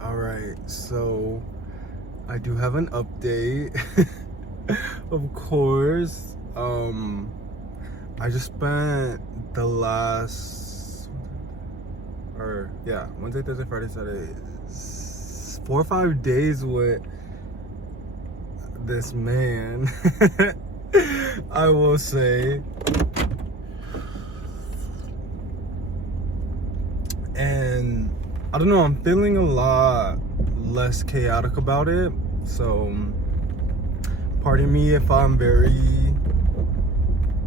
All right, so I do have an update. Of course. I just spent the last Wednesday, Thursday, Friday, Saturday, 4 or 5 days with this man. I will say. And I don't know, I'm feeling a lot less chaotic about it. So pardon me if I'm very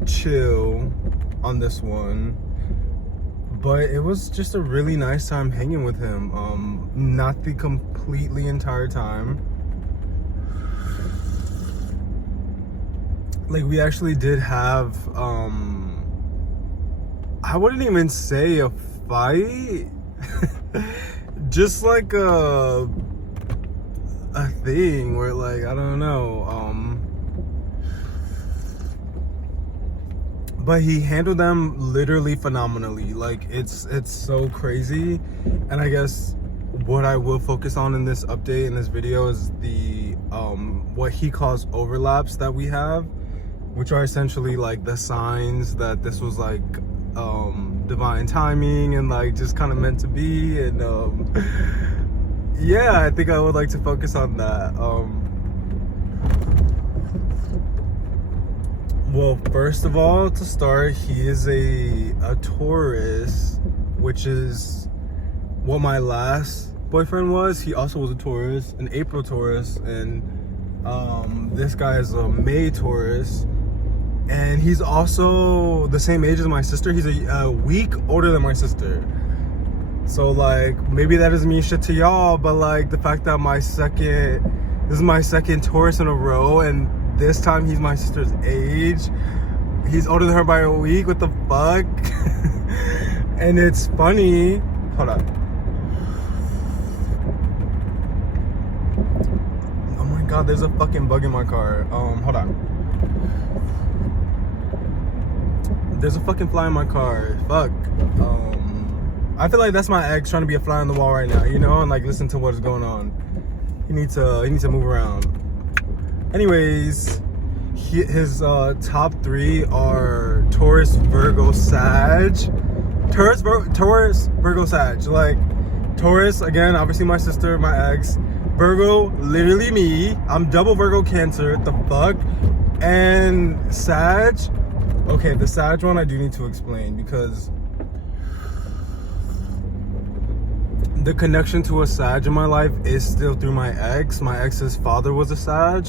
chill on this one, but it was just a really nice time hanging with him. Not the completely entire time. Like, we actually did have I wouldn't even say a fight. Just like a thing where, like, I don't know, but he handled them literally phenomenally. Like, it's so crazy. And I guess what I will focus on in this update, in this video, is the what he calls overlaps that we have, which are essentially like the signs that this was like divine timing and like just kind of meant to be. And yeah, I think I would like to focus on that. Well, first of all, to start, he is a Taurus, which is what my last boyfriend was. He also was a Taurus, an April Taurus, and this guy is a May Taurus. And he's also the same age as my sister. He's a week older than my sister. So, like, maybe that doesn't mean shit to y'all, but like the fact that this is my second Taurus in a row, and this time he's my sister's age. He's older than her by a week. What the fuck? And it's funny. Hold on. Oh my god, there's a fucking bug in my car. Hold on. There's a fucking fly in my car. Fuck. I feel like that's my ex trying to be a fly on the wall right now, you know, and like listen to what's going on. He needs to move around. Anyways, his top 3 are Taurus, Virgo, Sag. Taurus, Virgo, Sag. Like, Taurus, again, obviously my sister, my ex. Virgo, literally me. I'm double Virgo Cancer. What the fuck? And Sag. Okay, the Sag one I do need to explain, because the connection to a Sag in my life is still through my ex. My ex's father was a Sag,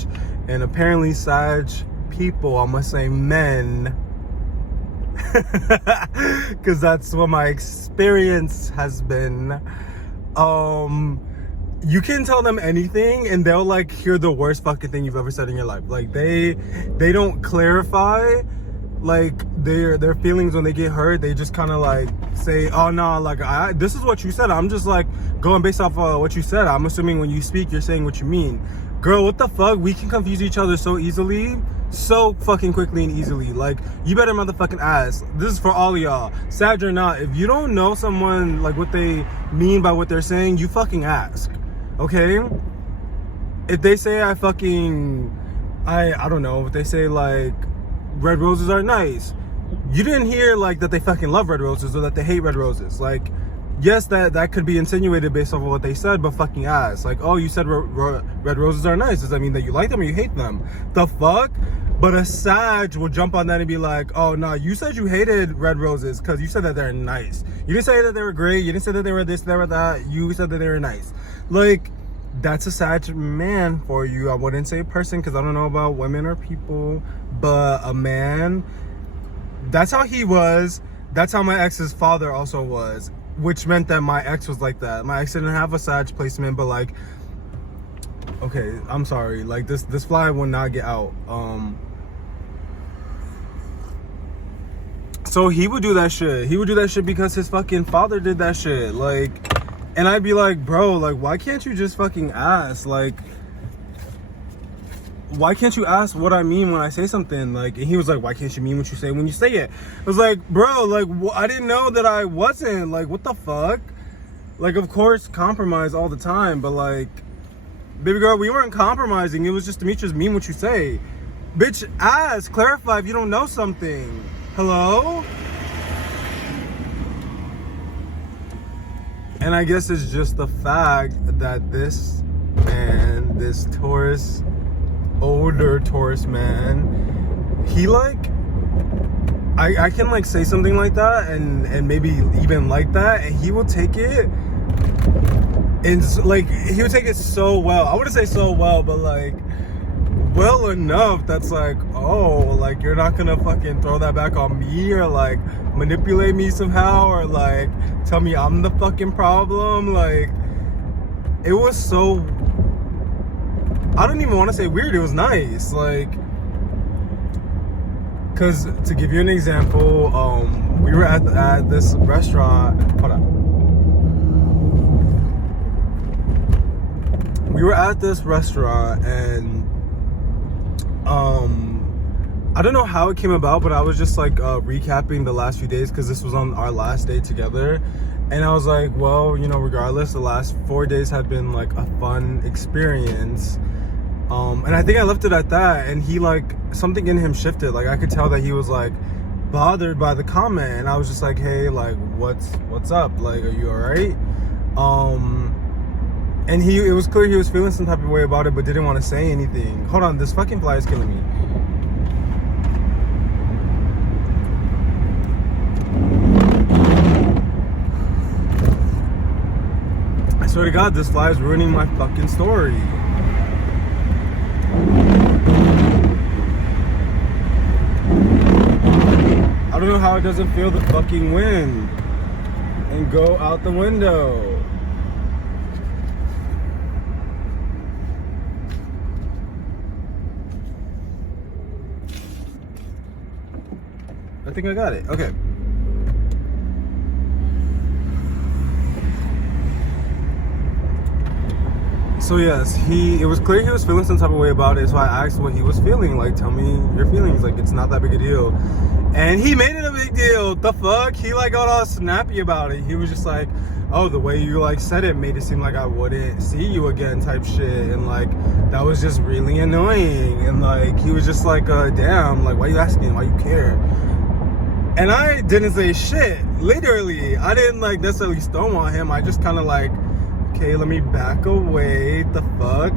and apparently Sag people, I must say men, because that's what my experience has been, you can tell them anything and they'll like hear the worst fucking thing you've ever said in your life. Like, they don't clarify like their feelings when they get hurt. They just kind of like say, oh no, like this is what you said. I'm just like going based off what you said. I'm assuming when you speak, you're saying what you mean. Girl, what the fuck? We can confuse each other so easily, so fucking quickly and easily. Like, you better motherfucking ask. This is for all of y'all, Sag or not. If you don't know someone, like what they mean by what they're saying, you fucking ask, okay? If they say I don't know, if they say like red roses are nice, you didn't hear like that they fucking love red roses or that they hate red roses. Like, yes, that could be insinuated based off of what they said, but fucking ask. Like, oh, you said red roses are nice. Does that mean that you like them or you hate them? The fuck? But a Sag will jump on that and be like, oh no, you said you hated red roses because you said that they're nice. You didn't say that they were great. You didn't say that they were this, they were that. You said that they were nice. Like, that's a Sag man for you. I wouldn't say person, because I don't know about women or people, but a man, that's how he was. That's how my ex's father also was, which meant that my ex was like that. My ex didn't have a Sag placement, but like, okay, I'm sorry, like this fly will not get out. So he would do that shit. He would do that shit because his fucking father did that shit. Like, and I'd be like, bro, like, why can't you just fucking ask? Like, why can't you ask what I mean when I say something? Like, and he was like, why can't you mean what you say when you say it? I was like, bro, like, I didn't know that I wasn't. Like, what the fuck? Like, of course, compromise all the time, but like, baby girl, we weren't compromising. It was just Demetrius, mean what you say. Bitch, ask, clarify if you don't know something. Hello? And I guess it's just the fact that this man, this Taurus, older Taurus man, he like, I can like say something like that and maybe even like that, and he will take it and like, he would take it so well. I wouldn't say so well, but like well enough that's like, oh, like you're not gonna fucking throw that back on me or like manipulate me somehow or like tell me I'm the fucking problem. Like, it was so, I don't even want to say weird, it was nice. Like, because to give you an example, we were at this restaurant. Hold on. We were at this restaurant and I don't know how it came about, but I was just like recapping the last few days because this was on our last day together, and I was like, well, you know, regardless, the last 4 days have been like a fun experience, and I think I left it at that. And he, like, something in him shifted. Like, I could tell that he was like bothered by the comment, and I was just like, hey, like, what's up? Like, are you all right? And it was clear he was feeling some type of way about it, but didn't want to say anything. Hold on, this fucking fly is killing me. I swear to God, this fly is ruining my fucking story. I don't know how it doesn't feel the fucking wind and go out the window. I think I got it. Okay. So yes, it was clear he was feeling some type of way about it, so I asked what he was feeling. Like, tell me your feelings. Like, it's not that big a deal. And he made it a big deal. The fuck? He like got all snappy about it. He was just like, oh, the way you like said it made it seem like I wouldn't see you again type shit. And like, that was just really annoying. And like, he was just like, damn, like, why you asking? Why you care? And I didn't say shit. Literally, I didn't like necessarily stonewall him. I just kind of like, okay, let me back away. The fuck?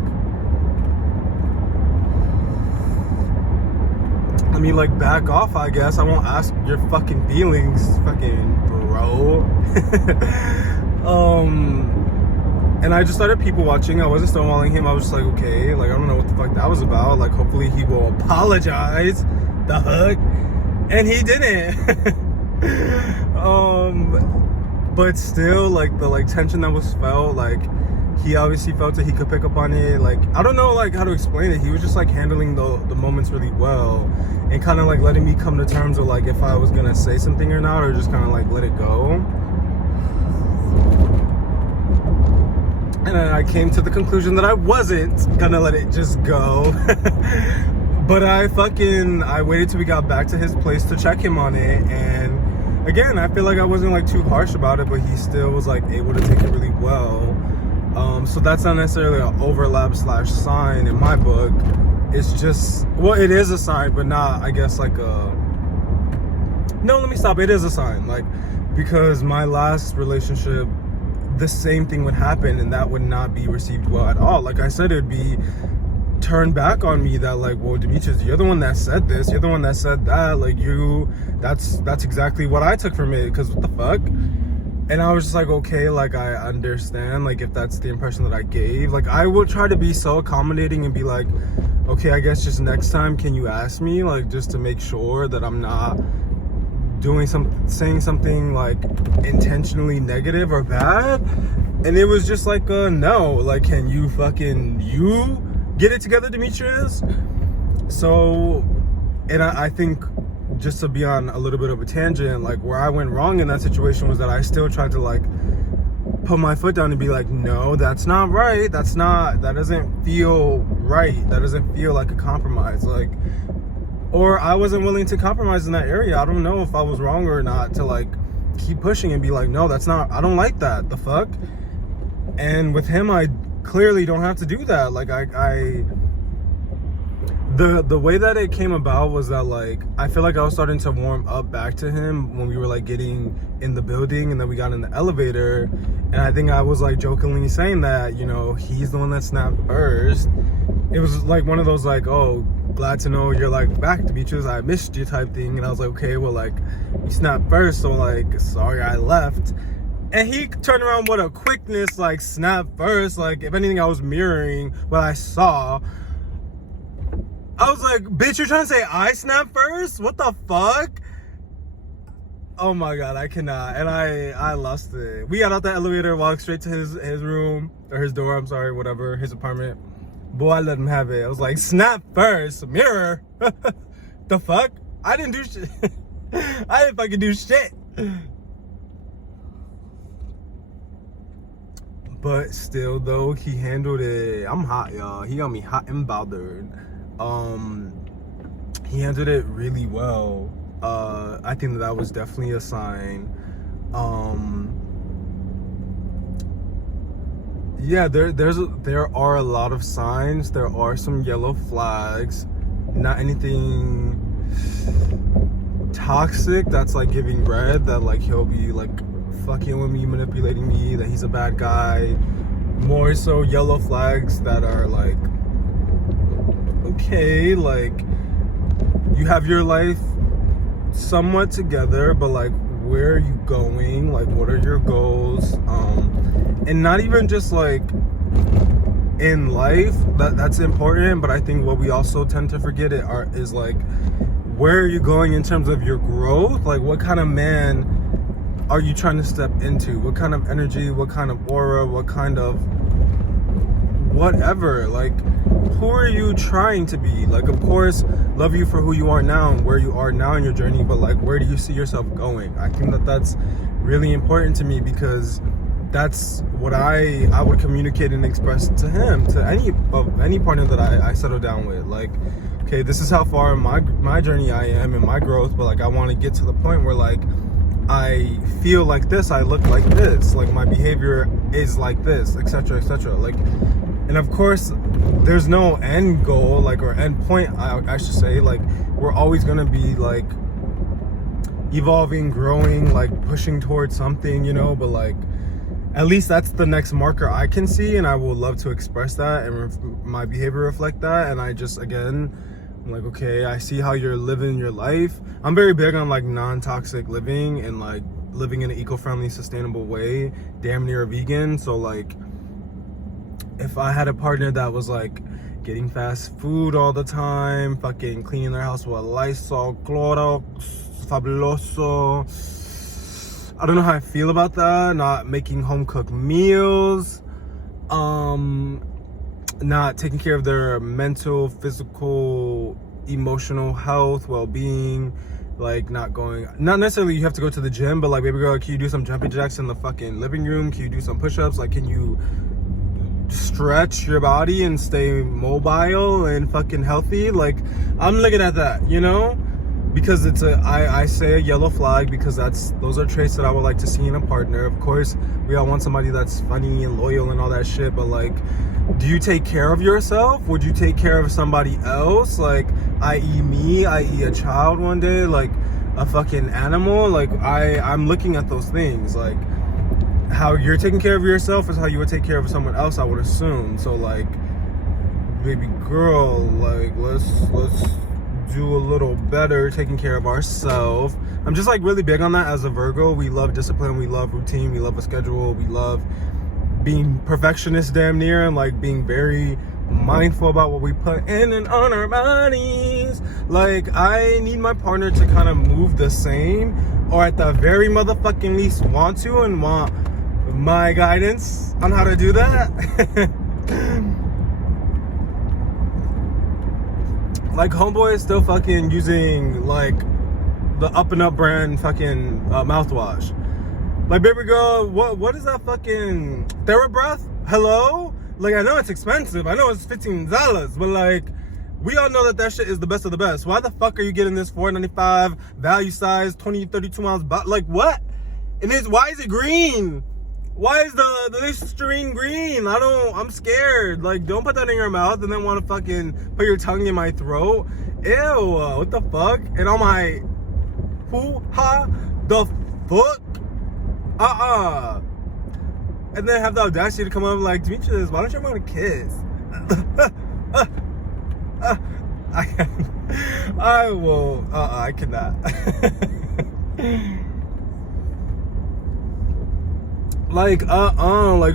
Let me like back off, I guess. I won't ask your fucking feelings, fucking bro. And I just started people watching. I wasn't stonewalling him. I was just like, okay, like, I don't know what the fuck that was about. Like, hopefully he will apologize. The fuck? And he didn't. But still, like, the like tension that was felt, like, he obviously felt that he could pick up on it. Like, I don't know like how to explain it. He was just like handling the moments really well and kind of like letting me come to terms with like if I was gonna say something or not, or just kind of like let it go. And then I came to the conclusion that I wasn't gonna let it just go. But I waited till we got back to his place to check him on it. And again, I feel like I wasn't like too harsh about it, but he still was like able to take it really well. So that's not necessarily an overlap / sign in my book. It's just, well, it is a sign, but not, I guess, like no, let me stop. It is a sign, like, because my last relationship, the same thing would happen, and that would not be received well at all. Like I said, it would be turned back on me that like, well, Demetrius, you're the one that said this, you're the one that said that, like, that's exactly what I took from it, because what the fuck? And I was just like, okay, like, I understand, like, if that's the impression that I gave. Like, I will try to be so accommodating and be like, okay, I guess just next time, can you ask me, like, just to make sure that I'm not saying something like intentionally negative or bad. And it was just like, no, like, can you get it together, Demetrius? So, and I think, just to be on a little bit of a tangent, like, where I went wrong in that situation was that I still tried to like put my foot down and be like, no, that's not right, that doesn't feel right, that doesn't feel like a compromise, like, or I wasn't willing to compromise in that area. I don't know if I was wrong or not to like keep pushing and be like, no, that's not, I don't like that, the fuck. And with him, I clearly don't have to do that. Like the way that it came about was that, like, I feel like I was starting to warm up back to him when we were like getting in the building, and then we got in the elevator, and I think I was like jokingly saying that, you know, he's the one that snapped first. It was like one of those like, oh, glad to know you're like back to beaches, I missed you type thing. And I was like, okay, well, like, you snapped first, so like, sorry I left. And he turned around with a quickness, like, snap first. Like, if anything, I was mirroring what I saw. I was like, bitch, you're trying to say I snapped first? What the fuck? Oh my God, I cannot. And I lost it. We got out the elevator, walked straight to his room, or his door, I'm sorry, whatever, his apartment. Boy, I let him have it. I was like, snap first, mirror. The fuck? I didn't do shit. I didn't fucking do shit. But still, though, he handled it. I'm hot, y'all. He got me hot and bothered. He handled it really well. I think that was definitely a sign. Yeah, there are a lot of signs. There are some yellow flags. Not anything toxic that's like giving red, that like he'll be like fucking with me, manipulating me, that he's a bad guy. More so yellow flags that are like, okay, like, you have your life somewhat together, but like, where are you going? Like, what are your goals? And not even just like in life, that's important, but I think what we also tend to forget is like, where are you going in terms of your growth? Like, what kind of man are you trying to step into? What kind of energy, what kind of aura, what kind of whatever? Like, who are you trying to be? Like, of course, love you for who you are now and where you are now in your journey, but like, where do you see yourself going? I think that that's really important to me, because that's what I would communicate and express to him, to any partner that I settle down with. Like, okay, this is how far in my journey I am in my growth, but like, I want to get to the point where like, I feel like this, I look like this, like my behavior is like this, etc., etc. Like, and of course, there's no end goal, like, or end point, I should say. Like, we're always gonna be like evolving, growing, like pushing towards something, you know. But like, at least that's the next marker I can see, and I would love to express that and my behavior reflect that. And I just, again, I'm like, okay, I see how you're living your life. I'm very big on like non-toxic living and like living in an eco-friendly, sustainable way, damn near vegan. So like, if I had a partner that was like getting fast food all the time, fucking cleaning their house with Lysol, Clorox, Fabuloso, I don't know how I feel about that. Not making home cooked meals, not taking care of their mental, physical, emotional health, well-being, like not necessarily you have to go to the gym, but like, baby girl, can you do some jumping jacks in the fucking living room? Can you do some push-ups? Like, can you stretch your body and stay mobile and fucking healthy? Like, I'm looking at that, you know, because it's I say a yellow flag, because those are traits that I would like to see in a partner. Of course, we all want somebody that's funny and loyal and all that shit, but like, do you take care of yourself? Would you take care of somebody else? Like, i.e. me, i.e. a child one day, like a fucking animal? Like, I'm looking at those things. Like, how you're taking care of yourself is how you would take care of someone else, I would assume. So like, baby girl, like, let's do a little better taking care of ourselves. I'm just like really big on that as a Virgo. We love discipline, we love routine, we love a schedule, we love being perfectionists damn near, and like being very mindful about what we put in and on our bodies. Like, I need my partner to kind of move the same, or at the very motherfucking least want to, and want my guidance on how to do that. Like, homeboy is still fucking using like the Up and Up brand fucking mouthwash. Like, baby girl, what is that fucking TheraBreath? Hello? Like, I know it's expensive, I know it's $15, but like, we all know that shit is the best of the best. Why the fuck are you getting this $4.95 value size 20-32 ounce bottle? Like, what? And why is it green? Why is the Listerine green? I'm scared. Like, don't put that in your mouth and then want to fucking put your tongue in my throat. Ew, what the fuck? And on my hoo-ha, the fuck? And then have the audacity to come up like, Demetrius, why don't you want to kiss? I will, I cannot. Like,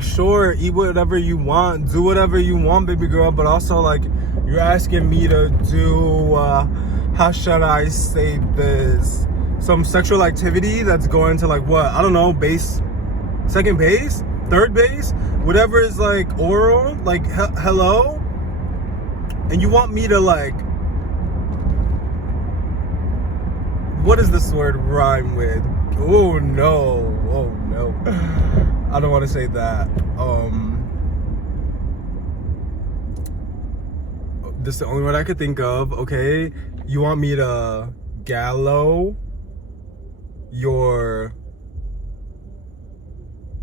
sure, eat whatever you want, do whatever you want, baby girl, but also, like, you're asking me to do, how should I say this, some sexual activity that's going to, like, what, I don't know, second base, third base, whatever is, like, oral, like, hello, and you want me to, like, what does this word rhyme with? Oh no. I don't want to say that. This is the only word I could think of, okay? You want me to gallow your...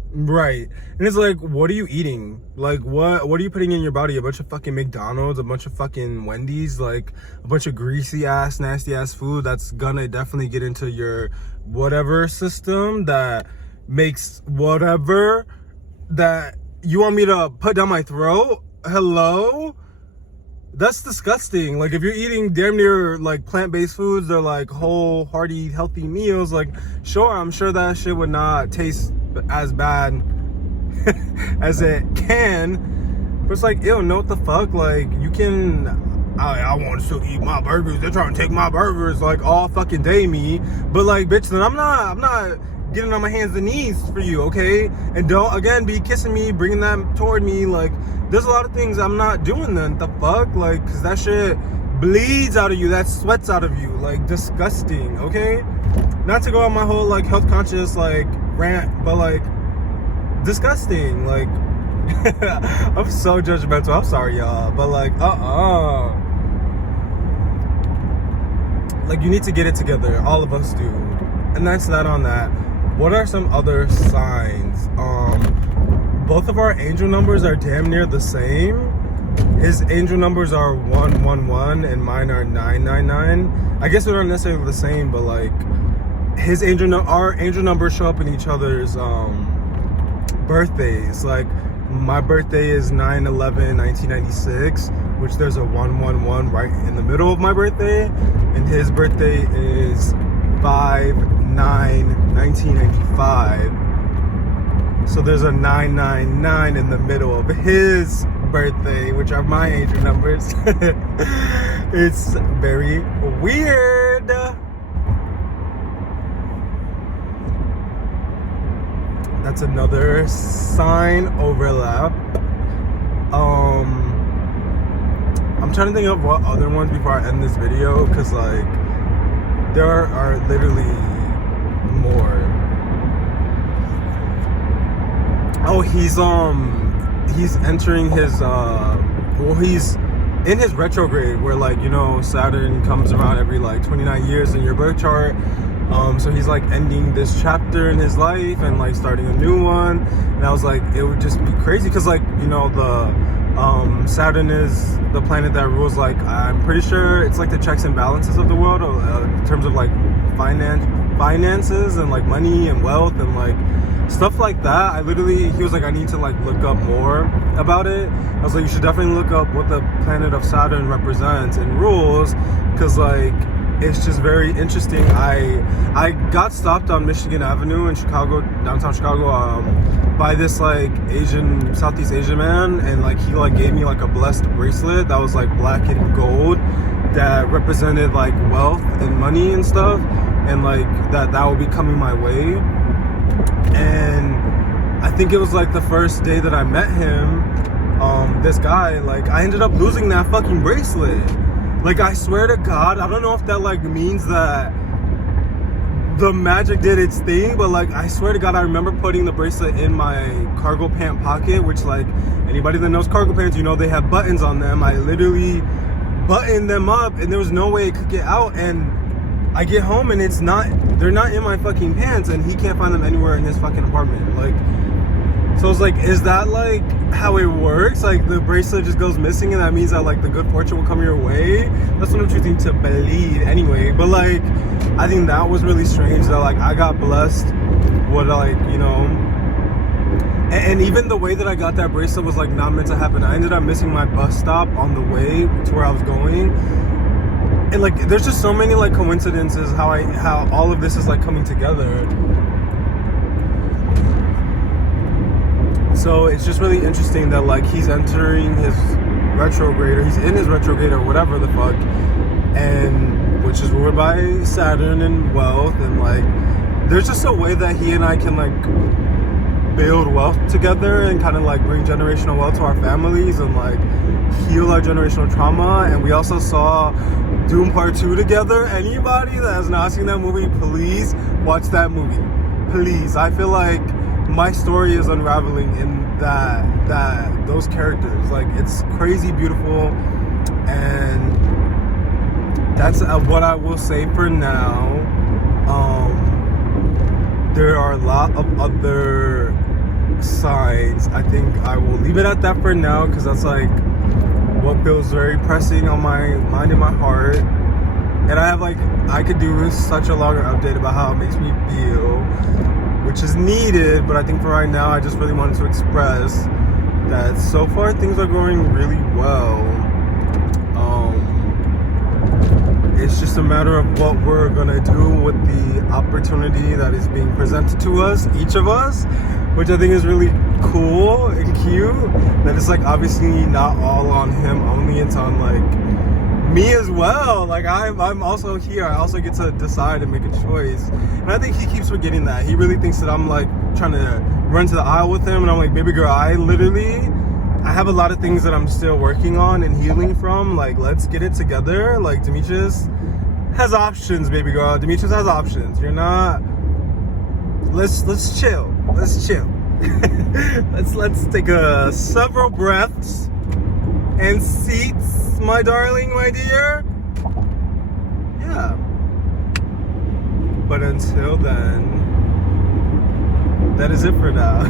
Right. And it's like, what are you eating? Like, what are you putting in your body? A bunch of fucking McDonald's, a bunch of fucking Wendy's, like a bunch of greasy ass, nasty ass food that's gonna definitely get into your whatever system that makes whatever that you want me to put down my throat? Hello? That's disgusting. Like, if you're eating damn near like plant-based foods, they're like whole, hearty, healthy meals, like, sure, I'm sure that shit would not taste as bad as it can, but it's like, ew, no, what the fuck? Like, you can, I want to eat my burgers, they're trying to take my burgers like all fucking day, me, but like, bitch, then I'm not getting on my hands and knees for you, okay? And don't again be kissing me, bringing that toward me. Like, there's a lot of things I'm not doing then. The fuck? Like, cause that shit bleeds out of you, that sweats out of you, like, disgusting, okay? Not to go on my whole like health conscious like rant, but like, disgusting. Like, I'm so judgmental, I'm sorry y'all, but like, like, you need to get it together, all of us do. And that's that on that. What are some other signs? Both of our angel numbers are damn near the same. His angel numbers are 111 and mine are 999. I guess they're not necessarily the same, but like, our angel numbers show up in each other's birthdays. Like, my birthday is 9/11/1996, which there's a 111 right in the middle of my birthday, and his birthday is 5/9/1995. So there's a 999 in the middle of his birthday, which are my angel numbers. It's very weird. That's another sign overlap. I'm trying to think of what other ones before I end this video, because like, there are literally more. Oh, he's entering his he's in his retrograde, where, like, you know, Saturn comes around every like 29 years in your birth chart. So he's like ending this chapter in his life and like starting a new one. And I was like, it would just be crazy, because like, you know, the Saturn is the planet that rules, like, I'm pretty sure it's like the checks and balances of the world, in terms of like finances and like money and wealth and like stuff like that. He was like, I need to like look up more about it. I was like, you should definitely look up what the planet of Saturn represents and rules, because like, it's just very interesting. I got stopped on Michigan Avenue in Chicago, downtown Chicago, by this like Southeast Asian man, and like, he like gave me like a blessed bracelet that was like black and gold, that represented like wealth and money and stuff, and like that will be coming my way. And I think it was like the first day that I met him, this guy, like, I ended up losing that fucking bracelet. Like, I swear to God, I don't know if that like means that the magic did its thing, but like, I swear to God, I remember putting the bracelet in my cargo pant pocket, which, like, anybody that knows cargo pants, you know, they have buttons on them. I literally buttoned them up and there was no way it could get out, and I get home and they're not in my fucking pants, and he can't find them anywhere in his fucking apartment. Like, so it's like, is that like how it works? Like the bracelet just goes missing, and that means that like the good fortune will come your way. That's what I'm choosing to believe anyway. But like, I think that was really strange that like I got blessed with like, you know, and even the way that I got that bracelet was like not meant to happen. I ended up missing my bus stop on the way to where I was going. And like, there's just so many like coincidences how all of this is like coming together. So it's just really interesting that like he's entering his retrograde, or he's in his retrograde, or whatever the fuck, and which is ruled by Saturn and wealth, and like there's just a way that he and I can like build wealth together and kind of like bring generational wealth to our families and like heal our generational trauma. And we also saw Doom Part 2 together. Anybody that has not seen that movie, please watch that movie. Please. I feel like my story is unraveling in those characters. Like, it's crazy beautiful, and that's what I will say for now. There are a lot of other signs. I think I will leave it at that for now, because that's like what feels very pressing on my mind and my heart. And I could do such a longer update about how it makes me feel, which is needed, but I think for right now I just really wanted to express that so far things are going really well. It's just a matter of what we're gonna do with the opportunity that is being presented to us, each of us, which I think is really cool and cute. That it's like obviously not all on him only, it's on like me as well. Like I'm also here. I also get to decide and make a choice. And I think he keeps forgetting that. He really thinks that I'm like trying to run to the aisle with him, and I'm like, baby girl, I have a lot of things that I'm still working on and healing from. Like, let's get it together. Like, Demetrius has options, baby girl. Demetrius has options. You're not. Let's chill. Let's chill. let's take several breaths and seats, my darling, my dear. Yeah. But until then, that is it for now.